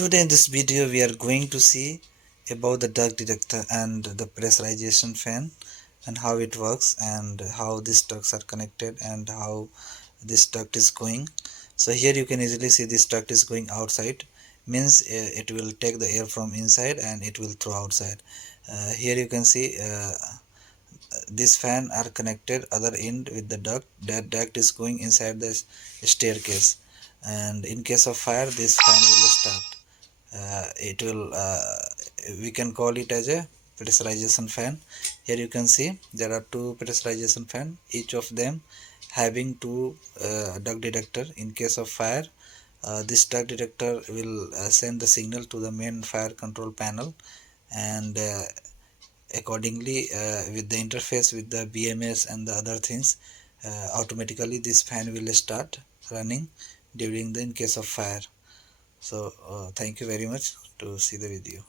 Today in this video we are going to see about the duct detector and the pressurization fan and how it works and how these ducts are connected and how this duct is going. So here you can easily see this duct is going outside, means it will take the air from inside and it will throw outside. Here you can see this fan are connected other end with the duct. That duct is going inside the staircase, and in case of fire this fan will start. It will we can call it as a pressurization fan. Here you can see there are two pressurization fan, each of them having two duct detector. In case of fire, this duct detector will send the signal to the main fire control panel, and accordingly with the interface with the BMS and the other things, automatically this fan will start running during the in case of fire. So thank you very much to see the video.